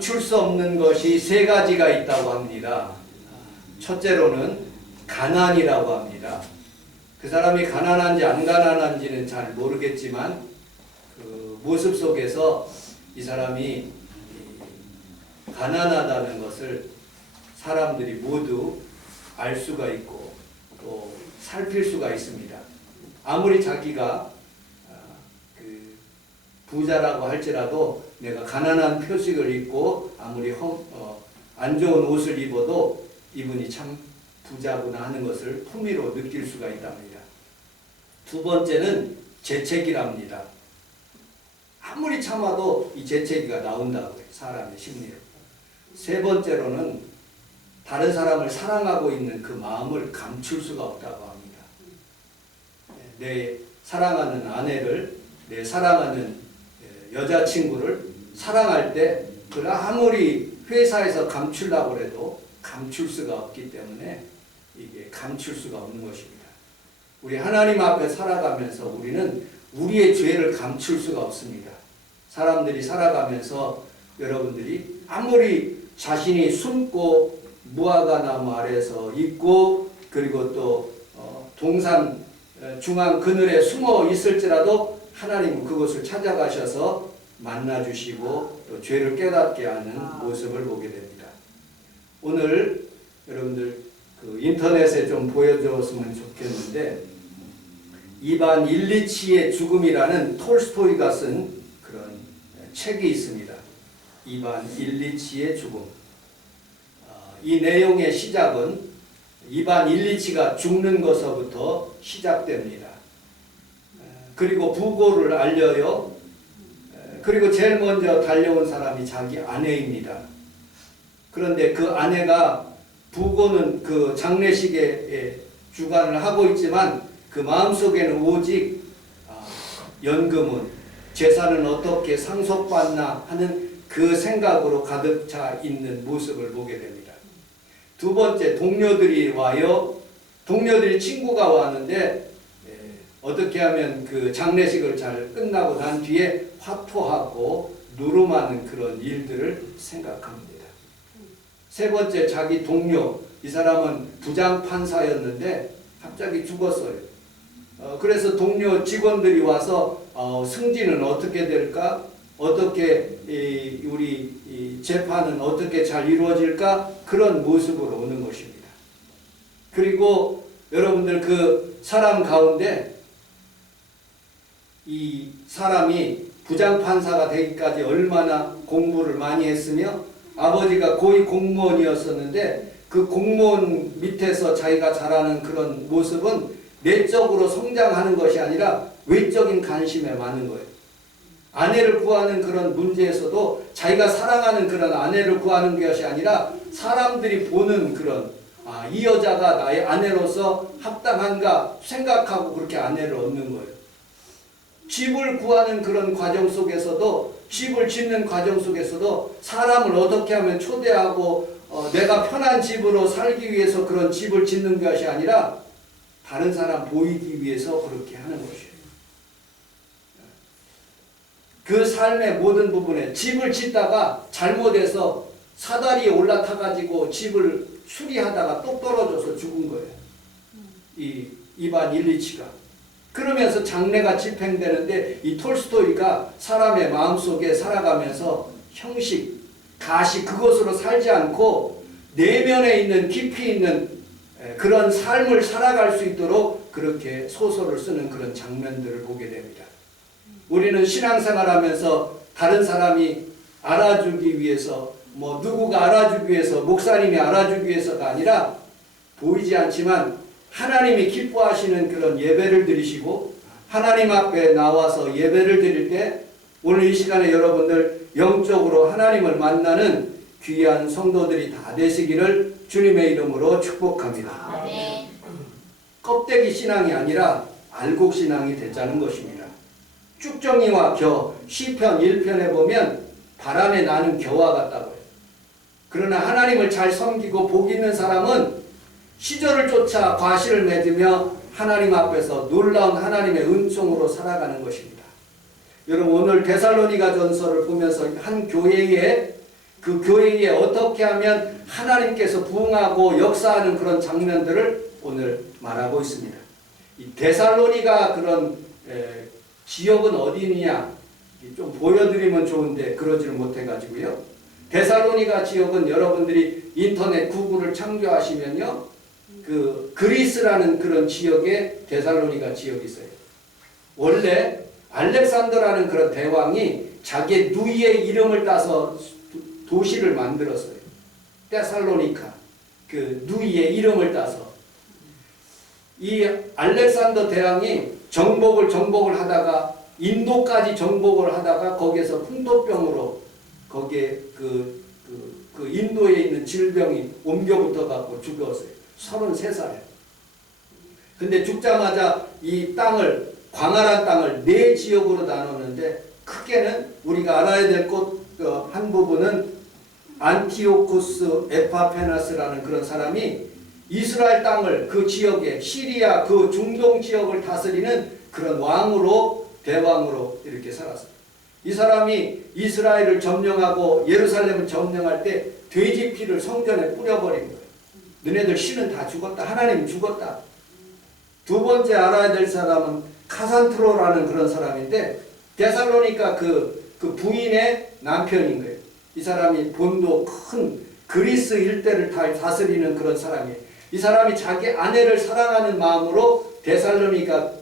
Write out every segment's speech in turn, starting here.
감출 수 없는 것이 세 가지가 있다고 합니다. 첫째로는 가난이라고 합니다. 그 사람이 가난한지 안 가난한지는 잘 모르겠지만 그 모습 속에서 이 사람이 가난하다는 것을 사람들이 모두 알 수가 있고 또 살필 수가 있습니다. 아무리 자기가 그 부자라고 할지라도 내가 가난한 표식을 입고 아무리 안 좋은 옷을 입어도 이분이 참 부자구나 하는 것을 품위로 느낄 수가 있답니다. 두 번째는 재채기랍니다. 아무리 참아도 이 재채기가 나온다고 해요. 사람의 심리로. 세 번째로는 다른 사람을 사랑하고 있는 그 마음을 감출 수가 없다고 합니다. 내 사랑하는 아내를, 내 사랑하는 여자친구를 사랑할 때 그걸 아무리 회사에서 감추려고 해도 감출 수가 없기 때문에 이게 감출 수가 없는 것입니다. 우리 하나님 앞에 살아가면서 우리는 우리의 죄를 감출 수가 없습니다. 사람들이 살아가면서 여러분들이 아무리 자신이 숨고 무화과나무 아래에서 있고 그리고 또 동산 중앙 그늘에 숨어 있을지라도 하나님은 그것을 찾아가셔서 만나주시고 또 죄를 깨닫게 하는 모습을 보게 됩니다. 오늘 여러분들 그 인터넷에 좀 보여줬으면 좋겠는데 이반 일리치의 죽음이라는 톨스토이가 쓴 그런 책이 있습니다. 이반 일리치의 죽음. 이 내용의 시작은 이반 일리치가 죽는 것서부터 시작됩니다. 그리고 부고를 알려요. 그리고 제일 먼저 달려온 사람이 자기 아내입니다. 그런데 그 아내가 부고는 그 장례식에 주관을 하고 있지만 그 마음속에는 오직 연금은 재산은 어떻게 상속받나 하는 그 생각으로 가득 차 있는 모습을 보게 됩니다. 두 번째 동료들이 와요. 동료들이 친구가 왔는데 어떻게 하면 그 장례식을 잘 끝나고 난 뒤에 화토하고 누름하는 그런 일들을 생각합니다. 세 번째 자기 동료, 이 사람은 부장판사였는데 갑자기 죽었어요. 그래서 동료 직원들이 와서 승진은 어떻게 될까? 어떻게 우리 재판은 어떻게 잘 이루어질까? 그런 모습으로 오는 것입니다. 그리고 여러분들 그 사람 가운데 이 사람이 부장판사가 되기까지 얼마나 공부를 많이 했으며 아버지가 고위 공무원이었었는데 그 공무원 밑에서 자기가 잘하는 그런 모습은 내적으로 성장하는 것이 아니라 외적인 관심에 많은 거예요. 아내를 구하는 그런 문제에서도 자기가 사랑하는 그런 아내를 구하는 것이 아니라 사람들이 보는 그런 이 여자가 나의 아내로서 합당한가 생각하고 그렇게 아내를 얻는 거예요. 집을 구하는 그런 과정 속에서도 집을 짓는 과정 속에서도 사람을 어떻게 하면 초대하고 내가 편한 집으로 살기 위해서 그런 집을 짓는 것이 아니라 다른 사람 보이기 위해서 그렇게 하는 것이에요. 그 삶의 모든 부분에 집을 짓다가 잘못해서 사다리에 올라타 가지고 집을 수리하다가 똑 떨어져서 죽은 거예요. 이 이반 일리치가. 그러면서 장례가 집행되는데 이 톨스토이가 사람의 마음속에 살아가면서 형식, 가식 그것으로 살지 않고 내면에 있는 깊이 있는 그런 삶을 살아갈 수 있도록 그렇게 소설을 쓰는 그런 장면들을 보게 됩니다. 우리는 신앙생활하면서 다른 사람이 알아주기 위해서 누구가 알아주기 위해서 목사님이 알아주기 위해서가 아니라 보이지 않지만 하나님이 기뻐하시는 그런 예배를 드리시고 하나님 앞에 나와서 예배를 드릴 때 오늘 이 시간에 여러분들 영적으로 하나님을 만나는 귀한 성도들이 다 되시기를 주님의 이름으로 축복합니다. 아멘. 껍데기 신앙이 아니라 알곡 신앙이 되자는 것입니다. 쭉정이와 겨, 시편 1편에 보면 바람에 나는 겨와 같다고 해요. 그러나 하나님을 잘 섬기고 복 있는 사람은 시절을 쫓아 과실을 맺으며 하나님 앞에서 놀라운 하나님의 은총으로 살아가는 것입니다. 여러분 오늘 데살로니가 전서를 보면서 한 교회에 그 교회에 어떻게 하면 하나님께서 부흥하고 역사하는 그런 장면들을 오늘 말하고 있습니다. 이 데살로니가 그런 지역은 어디냐 좀 보여드리면 좋은데 그러지를 못해가지고요. 데살로니가 지역은 여러분들이 인터넷 구글을 참조하시면요, 그 그리스라는 그런 지역에 데살로니가 지역이 있어요. 원래 알렉산더라는 그런 대왕이 자기 누이의 이름을 따서 도시를 만들었어요. 데살로니카, 그 누이의 이름을 따서. 이 알렉산더 대왕이 정복을 하다가 인도까지 정복을 하다가 거기에서 풍토병으로 거기에 그 인도에 있는 질병이 옮겨붙어 갖고 죽었어요. 33살. 근데 죽자마자 이 땅을, 광활한 땅을 4지역으로 나눴는데, 크게는 우리가 알아야 될 것 한 부분은 안티오쿠스 에파페나스라는 그런 사람이 이스라엘 땅을 그 지역에, 시리아 그 중동 지역을 다스리는 그런 왕으로, 대왕으로 이렇게 살았어요. 이 사람이 이스라엘을 점령하고 예루살렘을 점령할 때 돼지 피를 성전에 뿌려버린 거예요. 너네들 신은 다 죽었다. 하나님 죽었다. 두 번째 알아야 될 사람은 카산트로라는 그런 사람인데, 데살로니가 그 부인의 남편인 거예요. 이 사람이 본도 큰 그리스 일대를 다스리는 그런 사람이에요. 이 사람이 자기 아내를 사랑하는 마음으로 데살로니가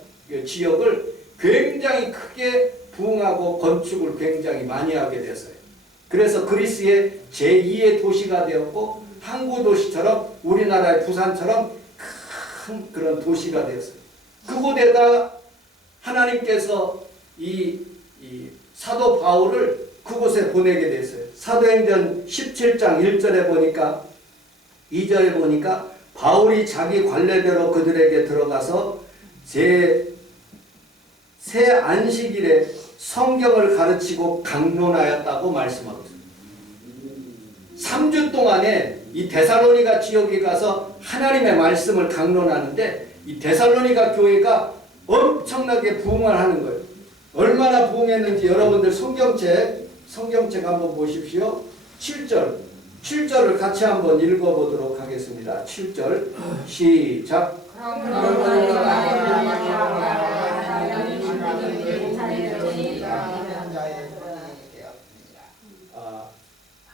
지역을 굉장히 크게 부흥하고 건축을 굉장히 많이 하게 됐어요. 그래서 그리스의 제2의 도시가 되었고, 항구 도시처럼 우리나라의 부산처럼 큰 그런 도시가 되었어요. 그곳에다 하나님께서 이 사도 바울을 그곳에 보내게 됐어요. 사도행전 17장 1절에 보니까, 2절에 보니까 바울이 자기 관례대로 그들에게 들어가서 새 안식일에 성경을 가르치고 강론하였다고 말씀하고 있습니다. 3주 동안에 이 데살로니가 지역에 가서 하나님의 말씀을 강론하는데, 이 데살로니가 교회가 엄청나게 부흥을 하는 거예요. 얼마나 부흥했는지 여러분들 성경책 한번 보십시오. 7절을 같이 한번 읽어보도록 하겠습니다. 7절 시작.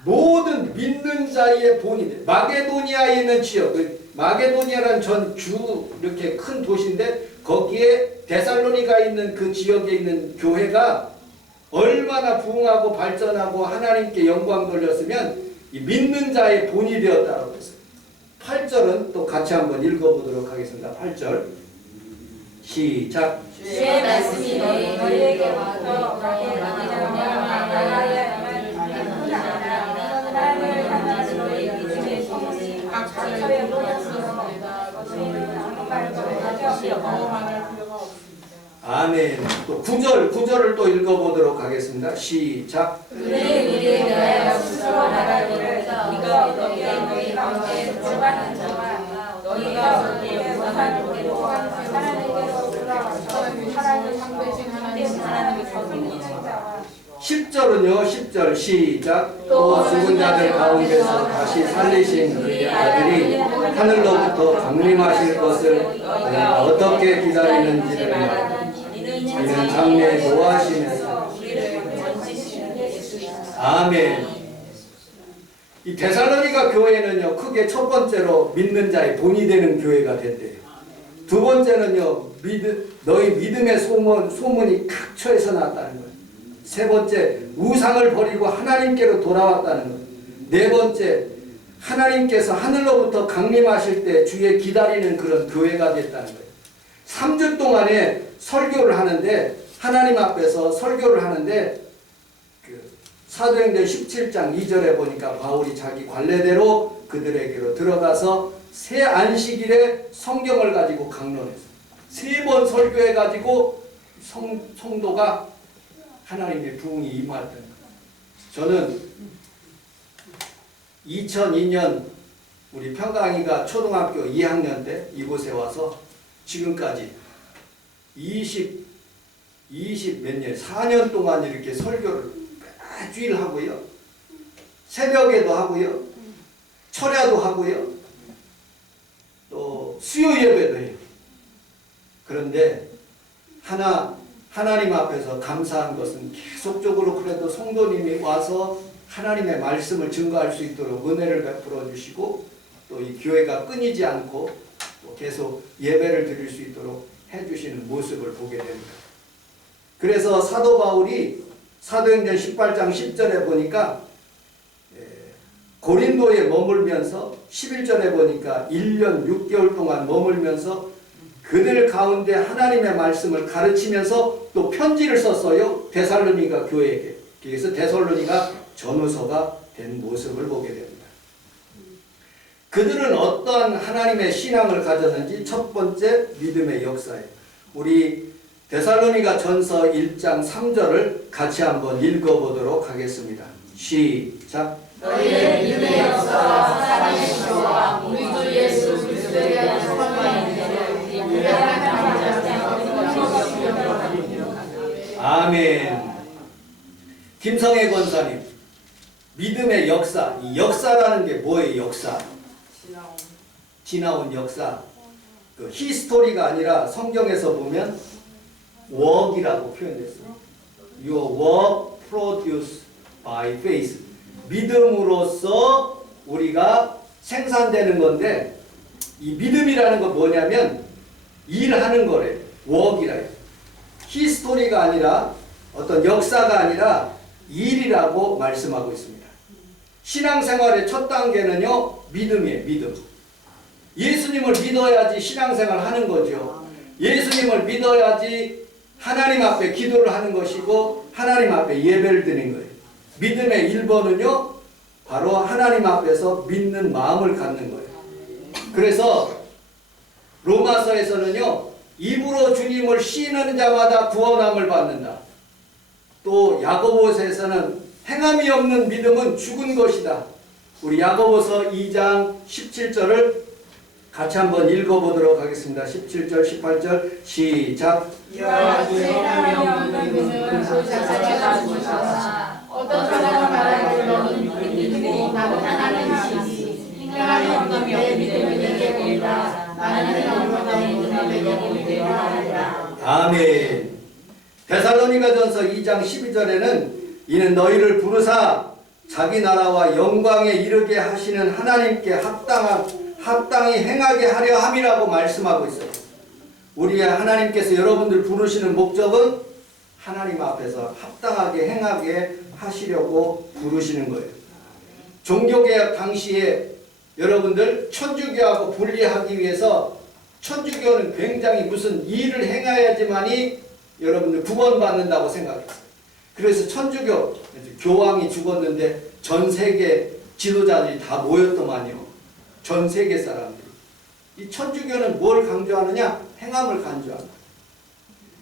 모든 믿는 자의 본이 마게도니아에 있는 지역, 마게도니아라는 주 이렇게 큰 도시인데, 거기에 데살로니가 있는 그 지역에 있는 교회가 얼마나 부흥하고 발전하고 하나님께 영광 돌렸으면 이 믿는 자의 본이 되었다고 했어요. 8절은 또 같이 한번 읽어보도록 하겠습니다. 8절 시작. 주의 말씀이 너희에게 와서 너희의 마게도니아와 하나님을 향하는 너희 믿음의 소문이 각처에 모였으므로 아멘. 또 9절을 또 읽어보도록 하겠습니다. 시작. 그들이 우리에 대하여 스스로 말하기를 네가 어떻게 너희 가운데 들어가는 자와 너희가 어디에 무한한 곳으로 하나님께서 돌아와서 하나님을 상대신 하나님께서 섬기는 자와 10절은요. 10절 시작. 또 죽은 자들 가운데서 다시 살리신 그의 아들이 하늘로부터 강림하실 것을 내가 어떻게 기다리는지를 말하니 이는 장래에 노하시면서 아멘. 이 데살로니가 교회는요, 크게 첫 번째로 믿는 자의 본이 되는 교회가 됐대요. 두 번째는요, 너희 믿음의 소문이 각처에서 났다는 거예요. 세 번째, 우상을 버리고 하나님께로 돌아왔다는 거예요. 네 번째, 하나님께서 하늘로부터 강림하실 때 주에 기다리는 그런 교회가 됐다는 거예요. 3주 동안에 설교를 하는데, 하나님 앞에서 설교를 하는데, 사도행전 17장 2절에 보니까 바울이 자기 관례대로 그들에게로 들어가서 새 안식일에 성경을 가지고 강론했어요. 3번 설교해가지고 성도가 하나님의 부흥이 임했던 거예요. 저는 2002년 우리 평강이가 초등학교 2학년 때 이곳에 와서 지금까지 20 몇 년, 4년 동안 이렇게 설교를 매주일 하고요. 새벽에도 하고요. 철야도 하고요. 또 수요 예배도 해요. 그런데 하나님 앞에서 감사한 것은 계속적으로 그래도 성도님이 와서 하나님의 말씀을 증거할 수 있도록 은혜를 베풀어 주시고 또 이 교회가 끊이지 않고 또 계속 예배를 드릴 수 있도록 해주시는 모습을 보게 됩니다. 그래서 사도 바울이 사도행전 18장 10절에 보니까 고린도에 머물면서 11절에 보니까 1년 6개월 동안 머물면서 그들 가운데 하나님의 말씀을 가르치면서 또 편지를 썼어요. 데살로니가 교회에게. 그래서 데살로니가 전후서가 된 모습을 보게 됩니다. 그들은 어떠한 하나님의 신앙을 가졌는지 첫 번째 믿음의 역사예요. 우리 데살로니가 전서 1장 3절을 같이 한번 읽어보도록 하겠습니다. 시작. 너희의 믿음의 역사와 사랑의 시와 우리 주 예수 그리스도에 대한 소망의 인내를 유명한 아멘. 김성애 권사님, 믿음의 역사. 이 역사라는 게 뭐예요? 역사. 지나온 역사. 그 히스토리가 아니라 성경에서 보면 work이라고 표현됐어요. Your work produced by faith. 믿음으로써 우리가 생산되는 건데 이 믿음이라는 건 뭐냐면 일하는 거래요. work이라요. 히스토리가 아니라 어떤 역사가 아니라 일이라고 말씀하고 있습니다. 신앙생활의 첫 단계는요, 믿음이에요. 믿음. 예수님을 믿어야지 신앙생활 하는 거죠. 예수님을 믿어야지 하나님 앞에 기도를 하는 것이고 하나님 앞에 예배를 드리는 거예요. 믿음의 1번은요, 바로 하나님 앞에서 믿는 마음을 갖는 거예요. 그래서 로마서에서는요, 입으로 주님을 시인하는 자마다 구원함을 받는다. 또 야고보서에서는 행함이 없는 믿음은 죽은 것이다. 우리 야고보서 2장 17절을 같이 한번 읽어보도록 하겠습니다. 17절, 18절 시작. 행함이 없는 믿음은 그 자체가 죽으셨으나 어떤 사람은 말하기를 너는 믿음이 나는 하나님이시니 행함이 없는 내 믿음을 내게 보이라 나는 행함으로 나의 믿음을 내게 보이리라 하리라. 아멘. 데살로니가전서 2장 12절에는 이는 너희를 부르사 자기 나라와 영광에 이르게 하시는 하나님께 합당히 행하게 하려 함이라고 말씀하고 있어요. 우리 하나님께서 여러분들 부르시는 목적은 하나님 앞에서 합당하게 행하게 하시려고 부르시는 거예요. 종교개혁 당시에 여러분들 천주교하고 분리하기 위해서 천주교는 굉장히 무슨 일을 행해야지만이 여러분들 구원받는다고 생각했어요. 그래서 천주교 교황이 죽었는데 전 세계 지도자들이 다 모였더만요. 전 세계 사람들이. 이 천주교는 뭘 강조하느냐? 행함을 강조한다.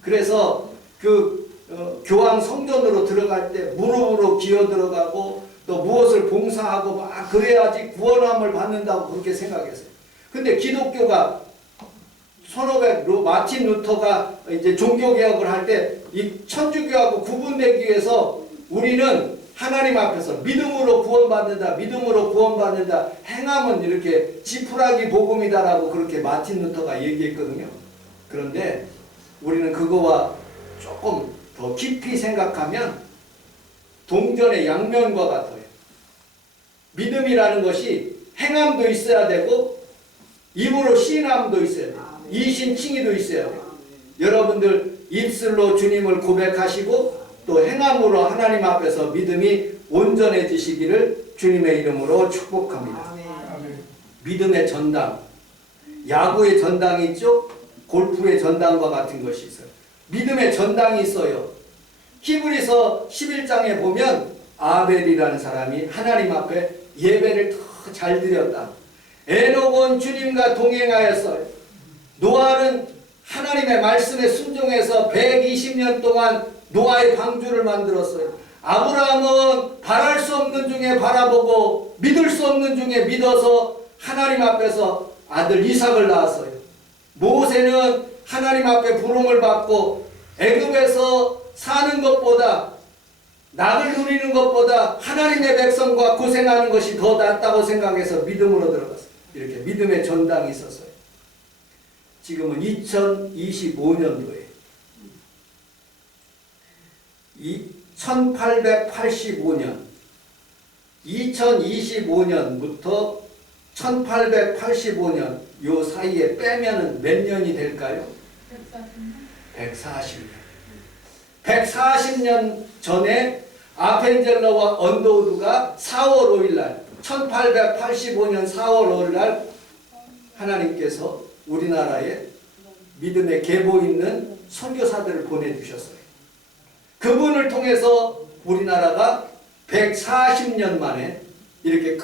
그래서 교황 성전으로 들어갈 때 무릎으로 기어 들어가고 또 무엇을 봉사하고 막 그래야지 구원함을 받는다고 그렇게 생각했어요. 근데 기독교가 1500 마틴 루터가 이제 종교개혁을 할 때 이 천주교하고 구분되기 위해서 우리는 하나님 앞에서 믿음으로 구원받는다, 믿음으로 구원받는다, 행함은 이렇게 지푸라기 복음이다라고 그렇게 마틴 루터가 얘기했거든요. 그런데 우리는 그거와 조금 더 깊이 생각하면 동전의 양면과 같아요. 믿음이라는 것이 행함도 있어야 되고 입으로 시인함도 있어야 돼요. 이신칭의도 있어야 돼요. 여러분들 입술로 주님을 고백하시고 또 행함으로 하나님 앞에서 믿음이 온전해지시기를 주님의 이름으로 축복합니다. 믿음의 전당, 야구의 전당이 있죠? 골프의 전당과 같은 것이 있어요. 믿음의 전당이 있어요. 히브리서 11장에 보면 아벨이라는 사람이 하나님 앞에 예배를 더 잘 드렸다. 에녹은 주님과 동행하였어요. 노아는 하나님의 말씀에 순종해서 120년 동안 노아의 방주를 만들었어요. 아브라함은 바랄 수 없는 중에 바라보고 믿을 수 없는 중에 믿어서 하나님 앞에서 아들 이삭을 낳았어요. 모세는 하나님 앞에 부름을 받고 애굽에서 사는 것보다 낙을 누리는 것보다 하나님의 백성과 고생하는 것이 더 낫다고 생각해서 믿음으로 들어갔어요. 이렇게 믿음의 전당이 있었어요. 지금은 2025년도에 1885년 2025년부터 1885년 요 사이에 빼면은 몇 년이 될까요? 140년. 140년 전에 아펜젤러와 언더우드가 4월 5일 날 1885년 4월 5일 날 하나님께서 우리나라에 믿음의 계보 있는 선교사들을 보내주셨어요. 그분을 통해서 우리나라가 140년 만에 이렇게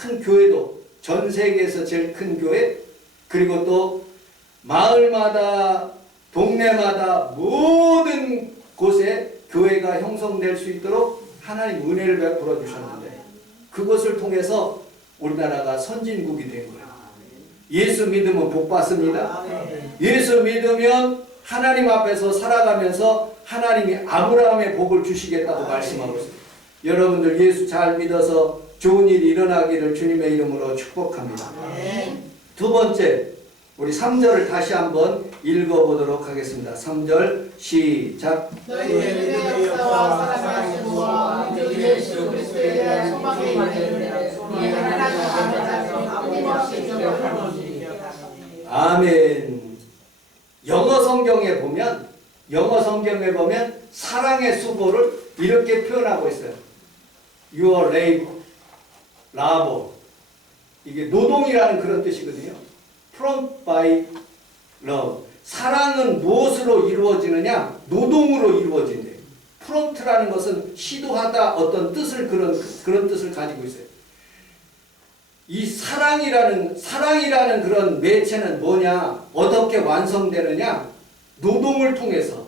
큰 교회도 전 세계에서 제일 큰 교회, 그리고 또 마을마다 동네마다 모든 곳에 교회가 형성될 수 있도록 하나님 은혜를 베풀어 주셨는데, 그것을 통해서 우리나라가 선진국이 된 거예요. 예수 믿으면 복 받습니다. 예수 믿으면 하나님 앞에서 살아가면서 하나님이 아브라함의 복을 주시겠다고 말씀하고 있습니다. 여러분들 예수 잘 믿어서 좋은 일이 일어나기를 주님의 이름으로 축복합니다. 두 번째, 우리 3절을 다시 한번 읽어보도록 하겠습니다. 3절 시작. 너희의 믿음의 역사와 사랑의 구원 주 예수 그리스도에 대한 소망이 있는 우리 하나님 아버지께서 끊임없이 기억하노니. 아멘. 영어 성경에 보면 사랑의 수고를 이렇게 표현하고 있어요. Your labor. 이게 노동이라는 그런 뜻이거든요. Prompt by love. 사랑은 무엇으로 이루어지느냐? 노동으로 이루어진대요. Prompt라는 것은 시도하다, 어떤 뜻을 그런 뜻을 가지고 있어요. 이 사랑이라는 그런 매체는 뭐냐? 어떻게 완성되느냐? 노동을 통해서,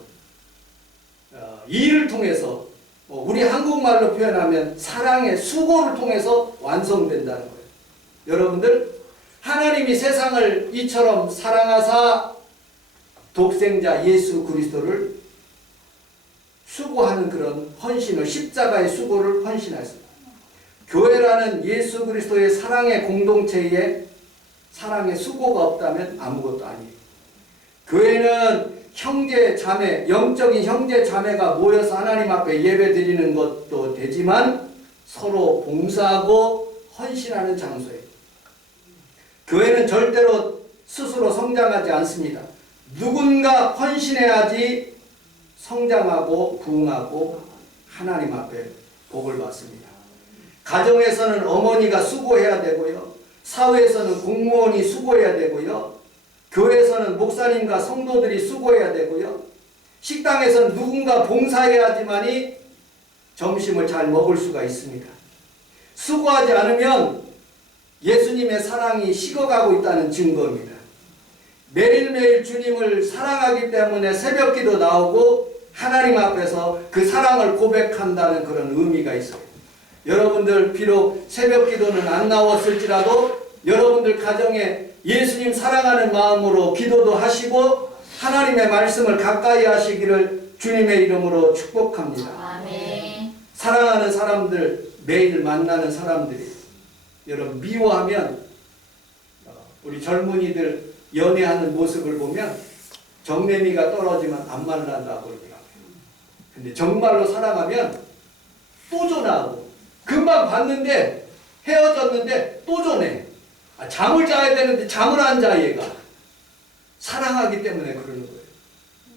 일을 통해서, 우리 한국말로 표현하면 사랑의 수고를 통해서 완성된다는 거예요. 여러분들, 하나님이 세상을 이처럼 사랑하사 독생자 예수 그리스도를 수고하는 그런 헌신을, 십자가의 수고를 헌신하였습니다. 교회라는 예수 그리스도의 사랑의 공동체에 사랑의 수고가 없다면 아무것도 아니에요. 교회는 형제 자매, 영적인 형제 자매가 모여서 하나님 앞에 예배 드리는 것도 되지만 서로 봉사하고 헌신하는 장소예요. 교회는 절대로 스스로 성장하지 않습니다. 누군가 헌신해야지 성장하고 부흥하고 하나님 앞에 복을 받습니다. 가정에서는 어머니가 수고해야 되고요. 사회에서는 공무원이 수고해야 되고요. 교회에서는 목사님과 성도들이 수고해야 되고요. 식당에서는 누군가 봉사해야지만이 점심을 잘 먹을 수가 있습니다. 수고하지 않으면 예수님의 사랑이 식어가고 있다는 증거입니다. 매일매일 주님을 사랑하기 때문에 새벽기도 나오고 하나님 앞에서 그 사랑을 고백한다는 그런 의미가 있어요. 여러분들 비록 새벽기도는 안 나왔을지라도 여러분들 가정에 예수님 사랑하는 마음으로 기도도 하시고 하나님의 말씀을 가까이 하시기를 주님의 이름으로 축복합니다. 아멘. 사랑하는 사람들, 매일 만나는 사람들이 여러분 미워하면, 우리 젊은이들 연애하는 모습을 보면 정내미가 떨어지면 안 만난다고 그러더라고요. 근데 정말로 사랑하면 또 전화하고, 금방 봤는데 헤어졌는데 또 전해. 잠을 자야 되는데 잠을 안 자. 얘가 사랑하기 때문에 그러는 거예요.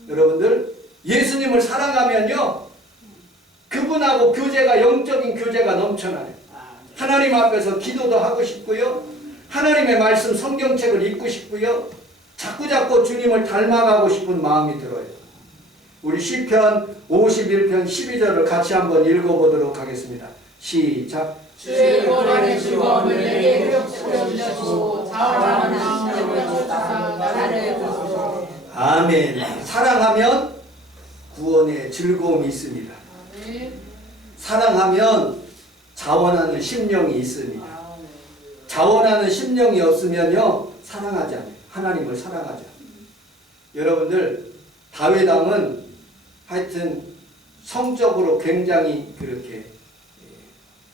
여러분들 예수님을 사랑하면요 그분하고 교제가, 영적인 교제가 넘쳐나요. 하나님 앞에서 기도도 하고 싶고요, 하나님의 말씀 성경책을 읽고 싶고요, 자꾸자꾸 주님을 닮아가고 싶은 마음이 들어요. 우리 시편 51편 12절을 같이 한번 읽어보도록 하겠습니다. 시작. 주의 고난의 즐거움을 내게 회복시켜 주시고 자원하는 마음을 주사 나를 구하소서. 아멘. 사랑하면 구원의 즐거움이 있습니다. 사랑하면 자원하는 심령이 있습니다. 자원하는 심령이 없으면요 사랑하지 않아요. 하나님을 사랑하지 않아요. 여러분들 다윗 왕은 하여튼 성적으로 굉장히 그렇게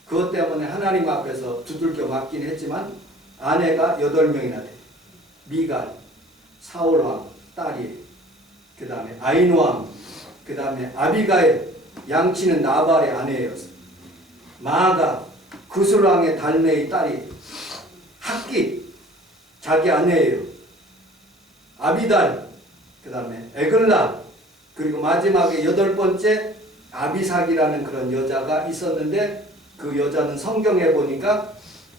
그것 때문에 하나님 앞에서 두들겨 맞긴 했지만 아내가 8명이나 돼. 미갈, 사울왕 딸이, 그 다음에 아이노암, 그 다음에 아비가일, 양치는 나발의 아내였어. 마아가 구슬왕의 달메의 딸이, 학깃 자기 아내예요. 아비달, 그 다음에 에글라, 그리고 마지막에 8번째 아비삭이라는 그런 여자가 있었는데 그 여자는 성경에 보니까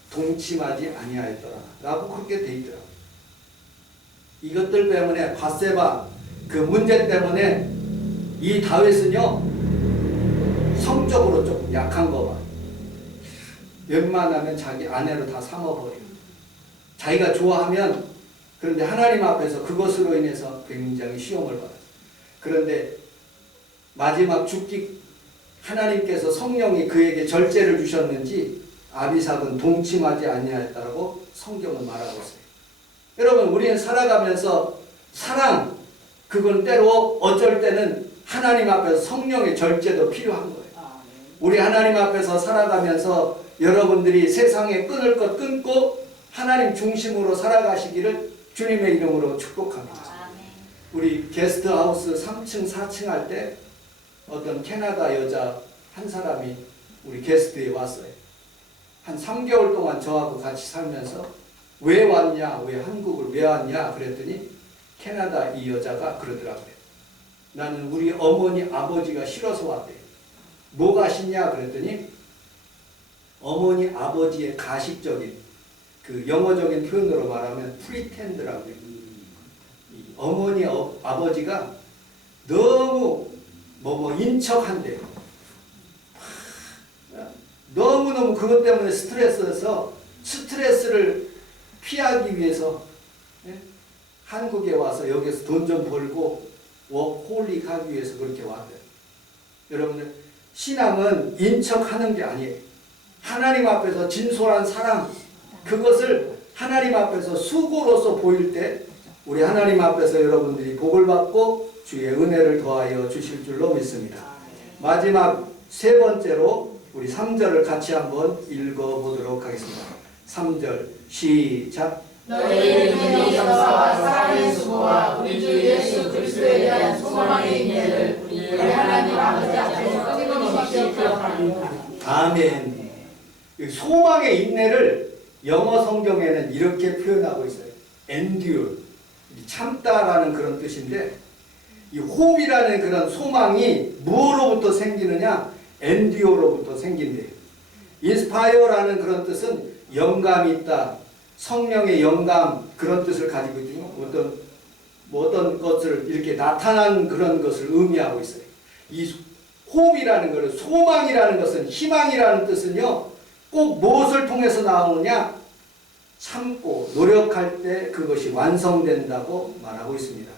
동침하지 아니하였더라 라고 그렇게 돼 있더라고요. 이것들 때문에 밧세바 그 문제 때문에 이 다윗은요 성적으로 조금 약한 거 봐. 웬만하면 자기 아내로 다 삼아버려요. 자기가 좋아하면. 그런데 하나님 앞에서 그것으로 인해서 굉장히 시험을 받아요. 그런데 마지막 죽기 하나님께서 성령이 그에게 절제를 주셨는지 아비삭은 동침하지 아니하였다고 성경은 말하고 있어요. 여러분 우리는 살아가면서 사랑 그건 때로 어쩔 때는 하나님 앞에서 성령의 절제도 필요한 거예요. 우리 하나님 앞에서 살아가면서 여러분들이 세상에 끊을 것 끊고 하나님 중심으로 살아가시기를 주님의 이름으로 축복합니다. 우리 게스트하우스 3층 4층 할 때 어떤 캐나다 여자 한 사람이 우리 게스트에 왔어요. 한 3개월 동안 저하고 같이 살면서 왜 왔냐, 왜 한국을 왜 왔냐 그랬더니 캐나다 이 여자가 그러더라고요. 나는 우리 어머니 아버지가 싫어서 왔대요. 뭐가 싫냐 그랬더니 어머니 아버지의 가식적인 그 영어적인 표현으로 말하면 프리텐드라고요. 어머니 아버지가 너무 인척한대요. 너무너무 그것 때문에 스트레스에서 스트레스를 피하기 위해서 한국에 와서 여기서 돈 좀 벌고 워홀릭 하기 위해서 그렇게 왔대요. 여러분들 신앙은 인척하는 게 아니에요. 하나님 앞에서 진솔한 사랑 그것을 하나님 앞에서 수고로서 보일 때 우리 하나님 앞에서 여러분들이 복을 받고 주의 은혜를 더하여 주실 줄로 믿습니다. 마지막 세 번째로 우리 3절을 같이 한번 읽어보도록 하겠습니다. 3절 시작. 너희의 은혜의 역사와 사랑의 수고와 우리 주 예수 그리스도에 대한 소망의 인내를 우리 하나님 아버지 앞에서 끊임없이 기억합니다. 아멘. 소망의 인내를 영어 성경에는 이렇게 표현하고 있어요. endure, 참다라는 그런 뜻인데 이 호흡이라는 그런 소망이 무엇로부터 생기느냐? endure로부터 생긴대요. inspire라는 그런 뜻은 영감이 있다. 성령의 영감 그런 뜻을 가지고 있거든요. 어떤 것을 이렇게 나타난 그런 것을 의미하고 있어요. 이 호흡이라는 것은 소망이라는 것은 희망이라는 뜻은요. 꼭 무엇을 통해서 나오느냐? 참고 노력할 때 그것이 완성된다고 말하고 있습니다.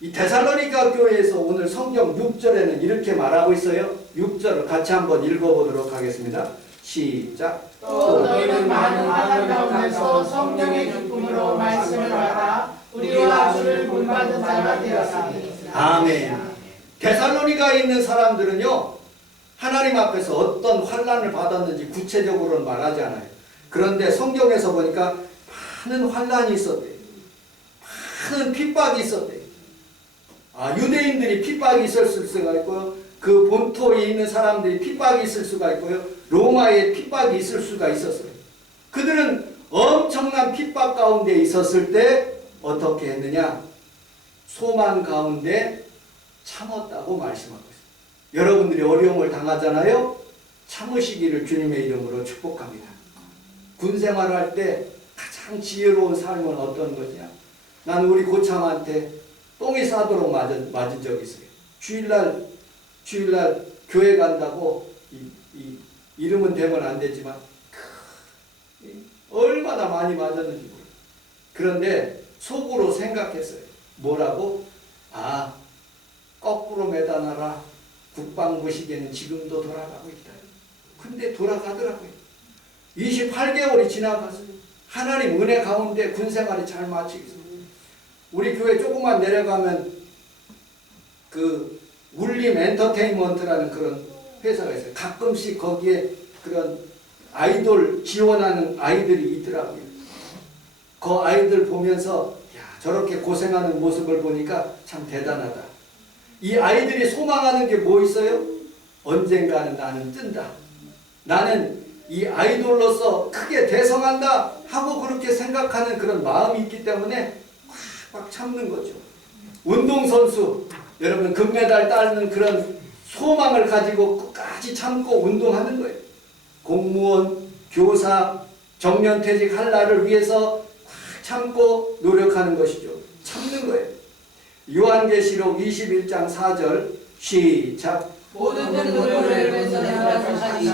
이 데살로니가 교회에서 오늘 성경 6절에는 이렇게 말하고 있어요. 6절을 같이 한번 읽어보도록 하겠습니다. 시작. 또 너희는 많은 환난 가운데서 성령의 기쁨으로 말씀을 받아 우리와 주를 본받은 자가 되었으니. 아멘. 데살로니가에 있는 사람들은요. 하나님 앞에서 어떤 환난을 받았는지 구체적으로는 말하지 않아요. 그런데 성경에서 보니까 많은 환난이 있었대요. 많은 핍박이 있었대요. 유대인들이 핍박이 있을 수가 있고요. 그 본토에 있는 사람들이 핍박이 있을 수가 있고요. 로마에 핍박이 있을 수가 있었어요. 그들은 엄청난 핍박 가운데 있었을 때 어떻게 했느냐? 소망 가운데 참았다고 말씀하고 있어요. 여러분들이 어려움을 당하잖아요. 참으시기를 주님의 이름으로 축복합니다. 군 생활을 할 때 가장 지혜로운 삶은 어떤 것이냐? 난 우리 고참한테 똥이 싸도록 맞은 적이 있어요. 주일날 교회 간다고 이름은 되면 안 되지만 얼마나 많이 맞았는지 몰라요. 그런데 속으로 생각했어요. 뭐라고? 거꾸로 매다놔라. 국방부 시계는 지금도 돌아가고 있다. 근데 돌아가더라고요. 28개월이 지나갔어요. 하나님 은혜 가운데 군생활이 잘 마치겠습니다. 우리 교회 조금만 내려가면 그 울림 엔터테인먼트라는 그런 회사가 있어요. 가끔씩 거기에 그런 아이돌 지원하는 아이들이 있더라고요. 그 아이들 보면서 야, 저렇게 고생하는 모습을 보니까 참 대단하다. 이 아이들이 소망하는 게 뭐 있어요? 언젠가는 나는 뜬다. 나는 이 아이돌로서 크게 대성한다 하고 그렇게 생각하는 그런 마음이 있기 때문에 꽉 참는 거죠. 운동선수, 여러분 금메달 따는 그런 소망을 가지고 끝까지 참고 운동하는 거예요. 공무원, 교사, 정년퇴직 할 날을 위해서 꽉 참고 노력하는 것이죠. 참는 거예요. 요한계시록 21장 4절 시작. 모든 노력을 위해서 사람이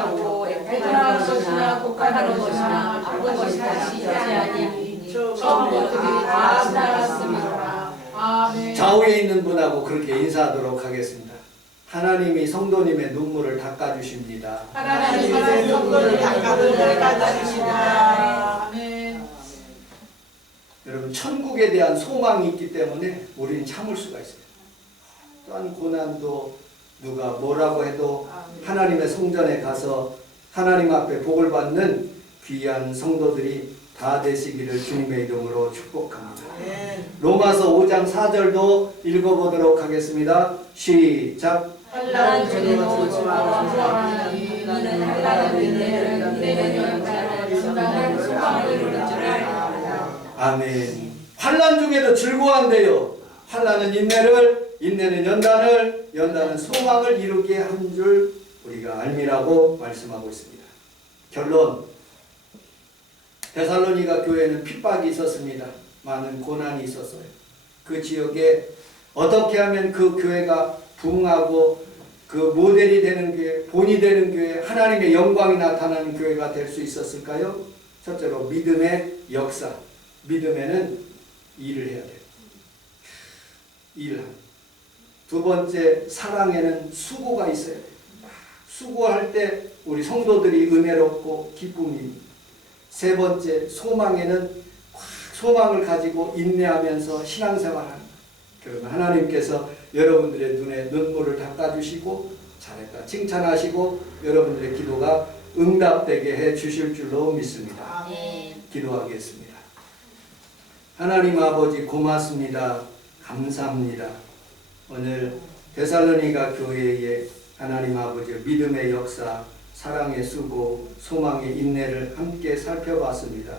없고 애통하는 것이나 곡하는 것이나 바쁜 것이 다시 있지 아니하니 처음 것들이 다 지나갔습니다. 아멘. 좌우에 있는 분하고 그렇게 인사하도록 하겠습니다. 하나님이 성도님의 눈물을 닦아주십니다. 하나님의 성도를 닦아주시다. 아멘. 여러분 천국에 대한 소망이 있기 때문에 우리는 참을 수가 있어요. 또한 고난도 누가 뭐라고 해도 하나님의 성전에 가서 하나님 앞에 복을 받는 귀한 성도들이 다 되시기를 주님의 이름으로 축복합니다. 로마서 5장 4절도 읽어보도록 하겠습니다. 시작. 환난 중에 즐거워하니 이는 환난은 인내는 연단을 소망을 이루는 줄 알아요. 아멘. 환난 중에도 즐거워한대요. 환난은 인내를, 인내는 연단을, 연단은 소망을 이루게 한 줄 우리가 알미라고 말씀하고 있습니다. 결론, 데살로니가 교회는 핍박이 있었습니다. 많은 고난이 있었어요. 그 지역에 어떻게 하면 그 교회가 부흥하고 그 모델이 되는 교회, 본이 되는 교회, 하나님의 영광이 나타나는 교회가 될 수 있었을까요? 첫째로 믿음의 역사. 믿음에는 일을 해야 돼요. 일을 하는. 두 번째, 사랑에는 수고가 있어야 돼요. 수고할 때 우리 성도들이 은혜롭고 기쁨이. 세 번째, 소망에는 소망을 가지고 인내하면서 신앙생활하는. 그러면 하나님께서 여러분들의 눈에 눈물을 닦아주시고 잘했다 칭찬하시고 여러분들의 기도가 응답되게 해주실 줄로 믿습니다. 기도하겠습니다. 하나님 아버지 고맙습니다. 감사합니다. 오늘 데살로니가 교회에 하나님 아버지 믿음의 역사, 사랑의 수고, 소망의 인내를 함께 살펴봤습니다.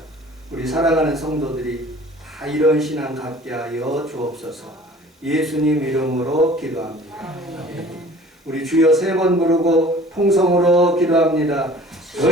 우리 사랑하는 성도들이 다 이런 신앙 갖게 하여 주옵소서. 예수님 이름으로 기도합니다. 아멘. 우리 주여 세 번 부르고 통성으로 기도합니다. 주여